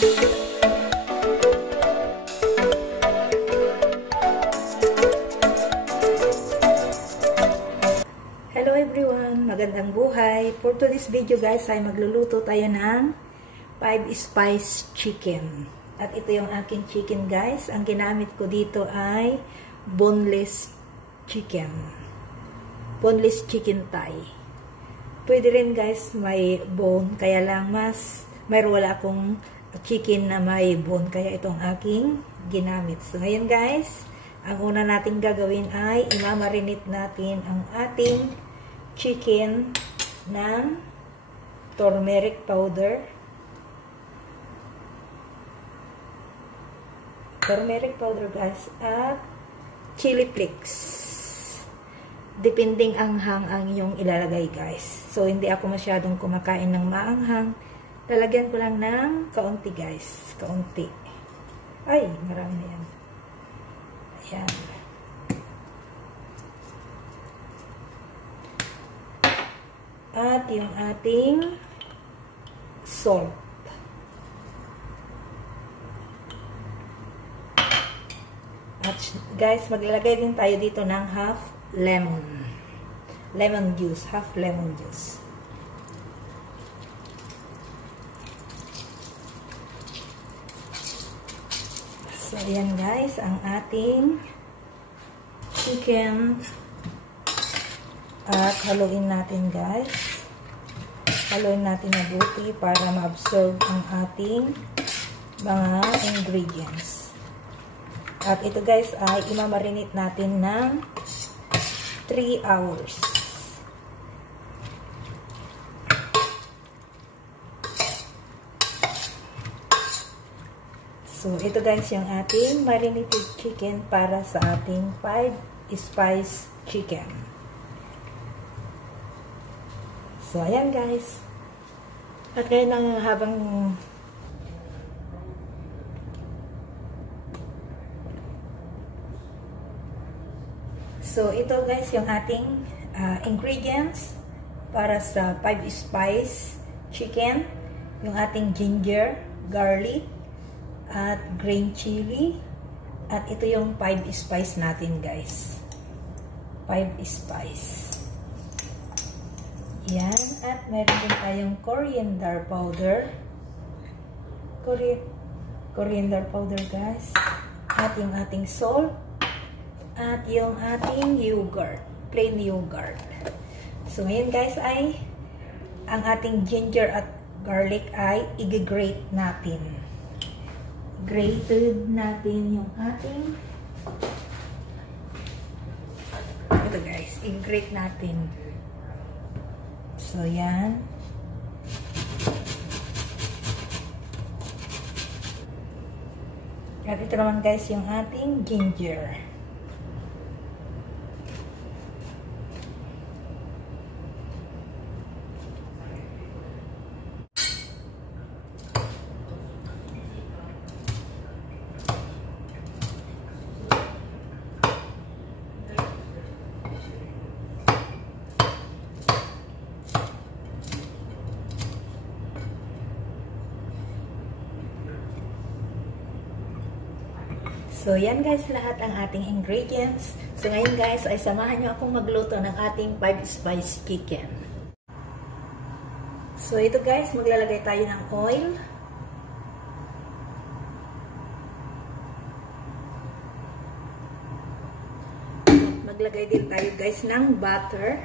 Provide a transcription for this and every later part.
Hello everyone! Magandang buhay! For today's video guys ay magluluto tayo ng 5 spice chicken. At ito yung aking chicken guys. Ang ginamit ko dito ay boneless chicken. Boneless chicken thigh. Pwede rin guys may bone. Kaya lang mayroon wala akong chicken na may bone. Kaya itong aking ginamit. So ngayon guys, ang una natin gagawin ay imamarinate natin ang ating chicken ng turmeric powder. Turmeric powder guys at chili flakes. Depending anghang ang yung ilalagay guys. So hindi ako masyadong kumakain ng maanghang. Lalagyan ko lang ng kaunti guys. Kaunti. Ay, marami na yan. Ayan. At yung ating salt. At guys, maglalagay din tayo dito ng half lemon. Lemon juice. Half lemon juice. So, ayan guys, ang ating chicken. At haluin natin guys. Haluin natin mabuti para ma-absorb ang ating mga ingredients. At ito guys ay imamarinate natin ng 3 hours. So, ito guys yung ating marinated chicken para sa ating 5 spice chicken. So, ayan guys. At ngayon lang habang so, ito guys yung ating ingredients para sa 5 spice chicken. Yung ating ginger, garlic, at green chili. At ito yung 5 spice natin guys. 5 spice. Yan. At meron din tayong coriander powder. Coriander powder guys. At yung ating salt. At yung ating yogurt. Plain yogurt. So ngayon guys ay ang ating ginger at garlic ay i-grate natin. Grated natin yung ating ito guys, i-grate natin. So yan. At ito naman guys yung ating ginger. So, yan guys, lahat ang ating ingredients. So, ngayon guys, ay samahan nyo akong magluto ng ating 5 spice chicken. So, ito guys, maglalagay tayo ng oil. Maglagay din tayo guys ng butter.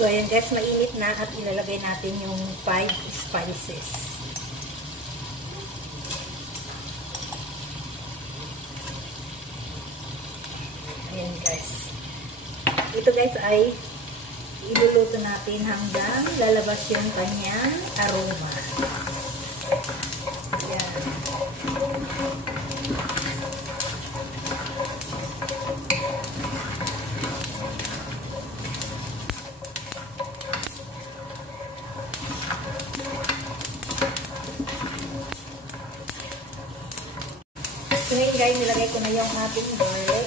So, ayan guys, mainit na at ilalagay natin yung 5 spices. Ayan guys. Ito guys ay iluluto natin hanggang lalabas yung kanyang aroma. Ayan. So ngayon guys, nilagay ko na yung ating garlic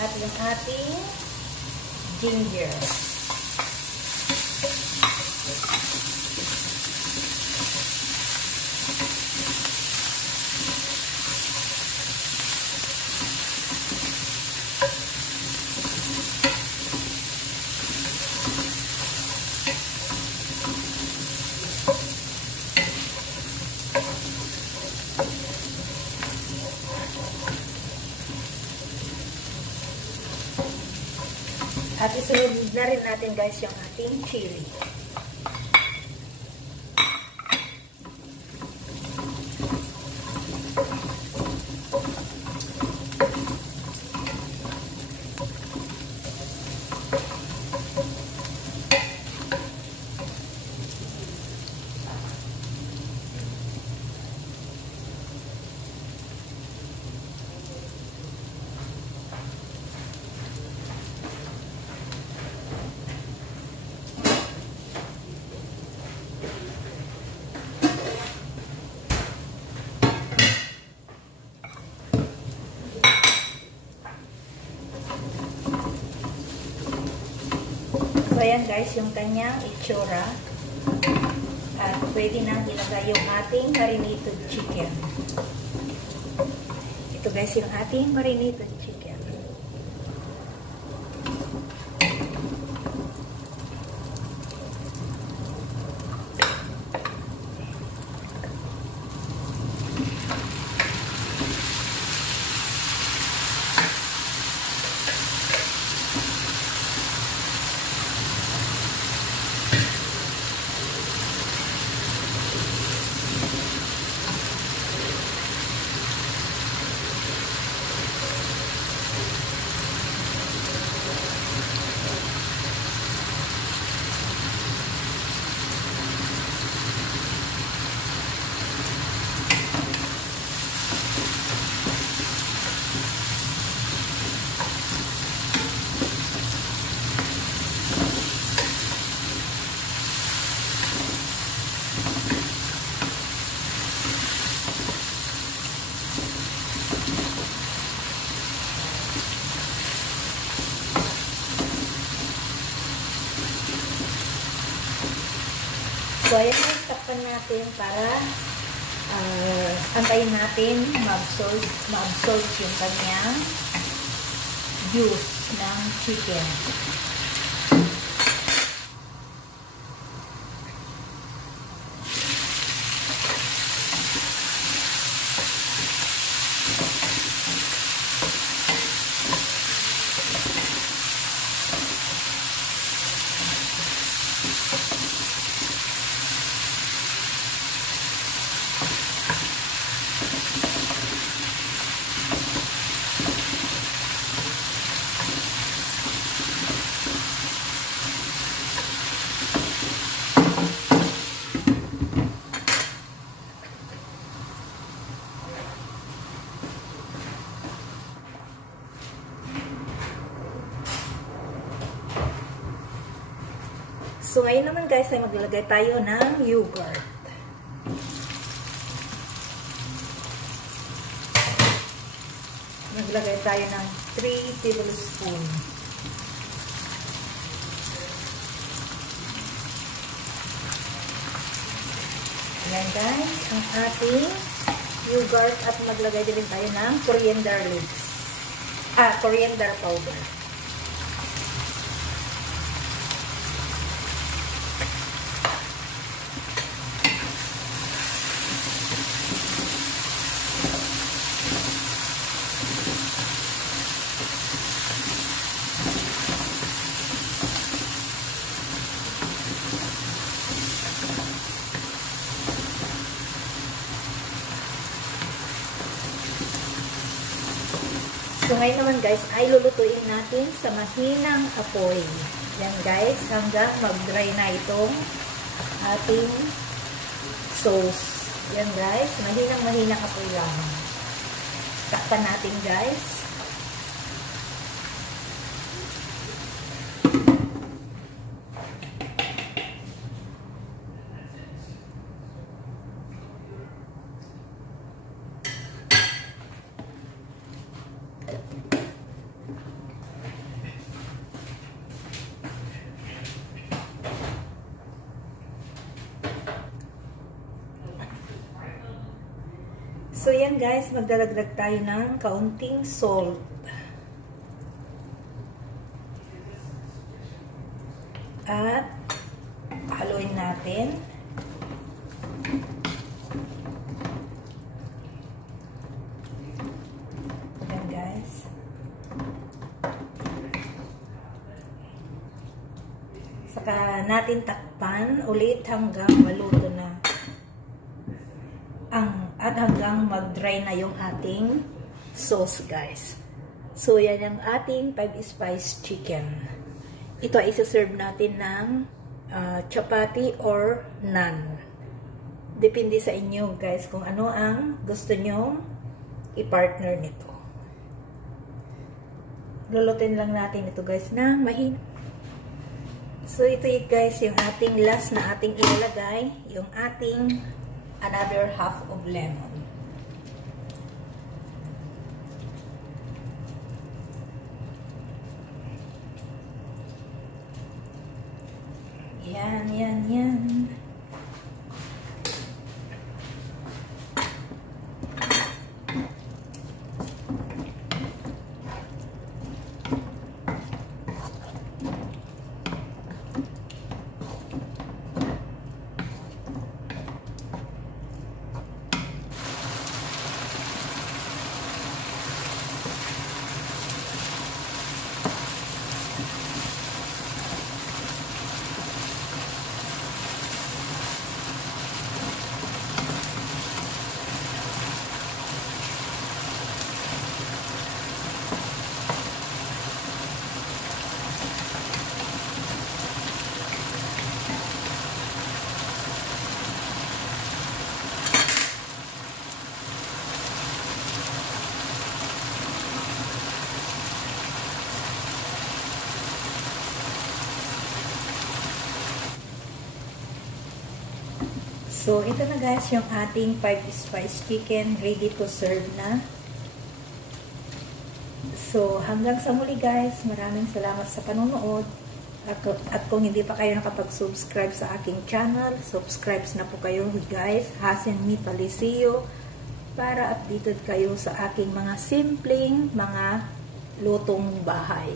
at yung ating ginger. At isunod na rin natin guys yung ating chili. So, ayan guys, yung kanyang itsura. At pwede na ilagay yung ating marinated chicken. Ito guys, yung ating marinated chicken. So, ayan na, takpan natin para antayin natin ma-absorb yung kanyang juice ng chicken. So, ngayon naman guys, ay maglalagay tayo ng yogurt. Maglagay tayo ng 3 tablespoons. Ayan guys, ang ating yogurt at maglagay din tayo ng coriander leaves. Coriander powder. So, ngayon naman guys, ay lulutuin natin sa mahinang apoy. Yan guys, hanggang mag-dry na itong ating sauce. Yan guys, mahinang apoy lang. Takpan natin guys. So yan guys, magdadagdag tayo ng kaunting salt. At haluin natin. Yan guys. Saka natin takpan ulit hanggang maluto na. At hanggang mag-dry na yung ating sauce guys. So yan ang ating 5-spice chicken. Ito ay isa-serve natin ng chapati or naan. Depende sa inyo guys kung ano ang gusto nyong i-partner nito. Lulutin lang natin ito guys na mahin. So ito guys yung ating last na ating ilalagay, yung ating another half of lemon. Yan, yan, yan. So, ito na guys yung ating 5-spice chicken ready to serve na. So, hanggang sa muli guys, maraming salamat sa panonood. At kung hindi pa kayo nakapag-subscribe sa aking channel, subscribe na po kayo guys, Hasen Mi Palisio, para updated kayo sa aking mga simpleng mga lutong bahay.